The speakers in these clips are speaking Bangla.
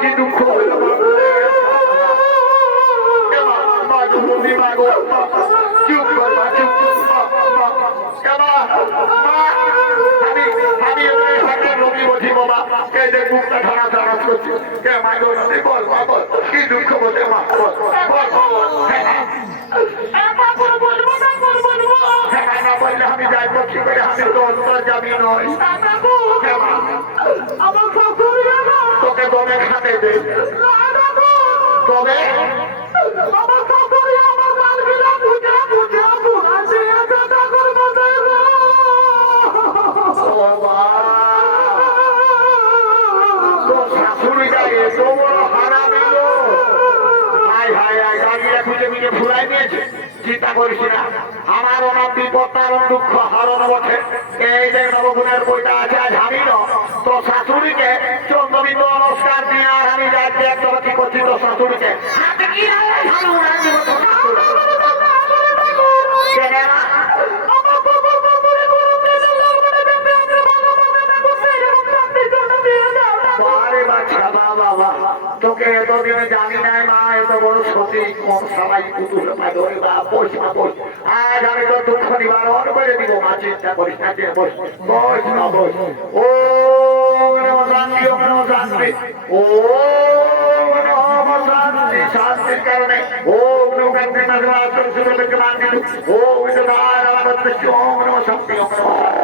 কি দুঃখ হইল মা গো তুমি মা গো চুপ কর মা চুপ মা আমি আমি ওই হাতে রবি বসি বাবা এই যে বুকটা ধরা ধরা করছি কে মা নদী বল বল কি দুঃখ বসে মা বল বল হ্যাঁ আমি যাই পক্ষী করে আমি তো অন্তর যাবি নই কে তোকে দমে খাতে দে। তবে চিন্তা করিস না। আমার ওনার বিপদ তারণ দুঃখ হারণ বটে। এই যে নবগুণের বইটা আছে, আজ আমি ন তো শাশুড়িকে চন্দ্রবিন্দু নমস্কার দিয়ে আর আমি যাচ্ছি একটা কি করছি তো শাশুড়িকে। না? না না না তোকে এতদিনে জানি বড় সতী কোন সবাই পুতুল ধরে বা বস মা বস আজ আমি তো দুঃখ নিবারণ করে দিব, মা চিন্তা করিস না যে বস বস না বস ও শান্তি ও শান্তি ও শান্তি শান্তির কারণে ও শান্তি নম শান্তি ও শান্তি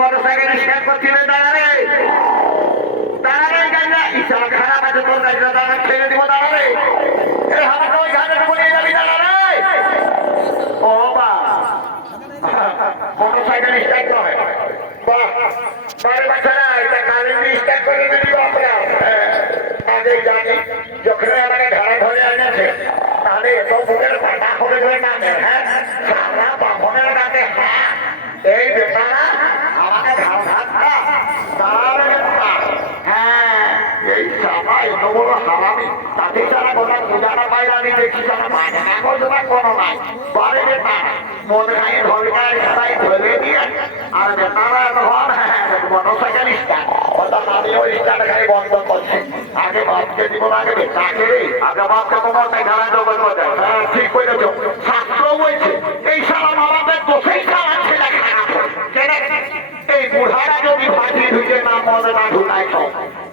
মোটরসাইকেল স্ট্যান্ড করছি দাঁড়ারে এ আমাকে ওই ঘাটে দেবো নিয়ে যাবি দাঁড়ারে ও বা মোটরসাইকেল স্ট্যান্ড করে। বাহ, বারে বাচ্চারা এটা কারেন্ট স্ট্যান্ড করে দিবি বাপরা আগে জানি যখন আমাকে ঘরে ধরে এনেছে তাহলে এত বুকের পাটা হবে বলে নামে হ্যাঁ সারা বামনের নামে হ্যাঁ এই বেটারা আমাকে ঘাড় ধাক্কা তার বেটা হ্যাঁ এই সামা এত বড় হারামি। তাতে যারা গোটা পূজাটা পাই দেখি তারা না? করছে কোনো নাই। বারে বেটা নাই ধরকার সবাই ধরে দিয়ে আর বেটারা তখন মোটরসাইকেল স্ট্যান্ড ওটা আমি ওই স্ট্যান্ড বন্ধ করছি। আগে বাপকে দিব আগে বেটাকে রে আগে বাপকে তোমার খেলা দেবো হ্যাঁ এই সারা আমাদের দোষেই সারা ছেলে খারাপ এই বুড়ারা যদি ফাঁসি ধুইতে না মনে না ঢুকাইছ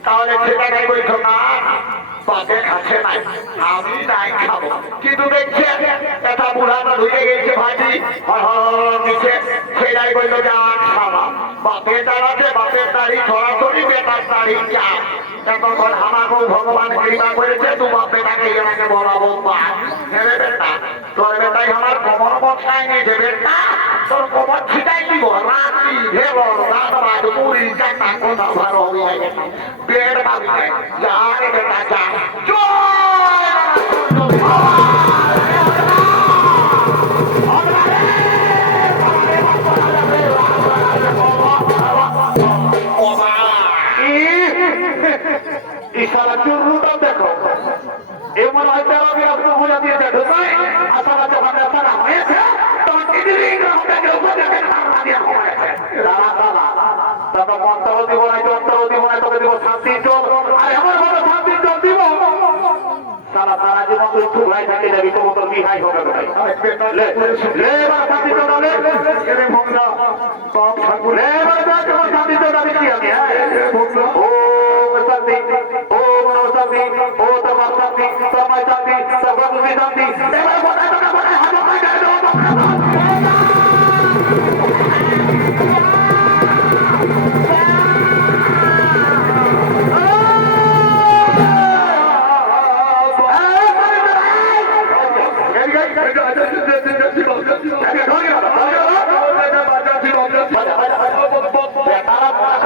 তাহলে ছেলেটাই বলছ, না বাপে খাচ্ছে নাই। আমি নাই খাব। কিন্তু দেখছে এটা বুড়াটা ধুয়ে গেছে ভাজি দিচ্ছে ছেলেটাই বলল যে আর খাবা বাপের দাঁড়াতে বাপের দাড়ি সরাসরি বেটার দাড়ি আমাকেও ভগবান করেছে তোর দেখো এমন হয়তো আমি আপনার বুঝা দিয়েছে ঢুকাই তারপর দিব না যন্ত্র দিব না তোকে দিব শান্তি চল আর এমন ভাবে শান্তি চল দিব। সারা সারা জীবন তুই ভাই থাকে যাবি তো তোর বিহাই হবে লে লে, এবার শান্তি চল লে। এরে ভঙ্গা কম ঠাকুর লে, এবার দেখ তোমার শান্তি চল আমি কি আমি হ্যাঁ? ও শান্তি ও শান্তি ও, তোমার শান্তি তোমার শান্তি তোমার শান্তি